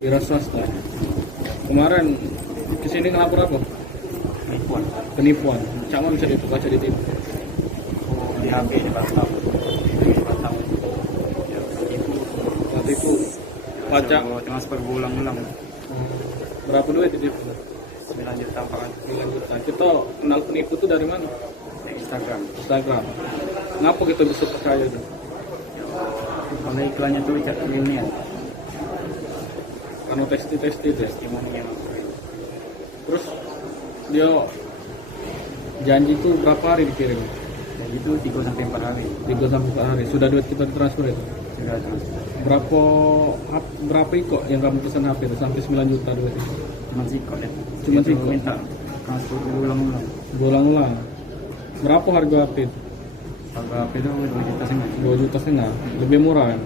Wira swasta. Kemarin kesini ngelapor apa? Penipuan. Penipuan. Cak mana bisa dibaca di TV? Oh, di HP di Batam. Di Batam. Ya, itu Waktu itu baca transfer berulang-ulang. berapa duit di TV? 9 9 juta 400 juta. Kita kenal penipu tuh dari mana? di Instagram. Instagram. Ngapa kita bisa percaya tuh? Kalau iklannya tuh chat milenial. Karena testi itu. Testimonial. Terus dia janji tuh berapa hari dikirim? Dan itu 3 sampai 4 hari 3 sampai 4 hari. Sudah duit kita ditransfer itu? sudah transfer. Berapa kok yang kamu pesan HP itu sampai 9 juta duit itu? Cuma sih kok ya. Cuma Itu sih kok. minta transfer berulang-ulang. Ulang-ulang. Berapa harga HP itu? Harga HP itu 2,5 juta. 2,5 juta. Lebih murah kan?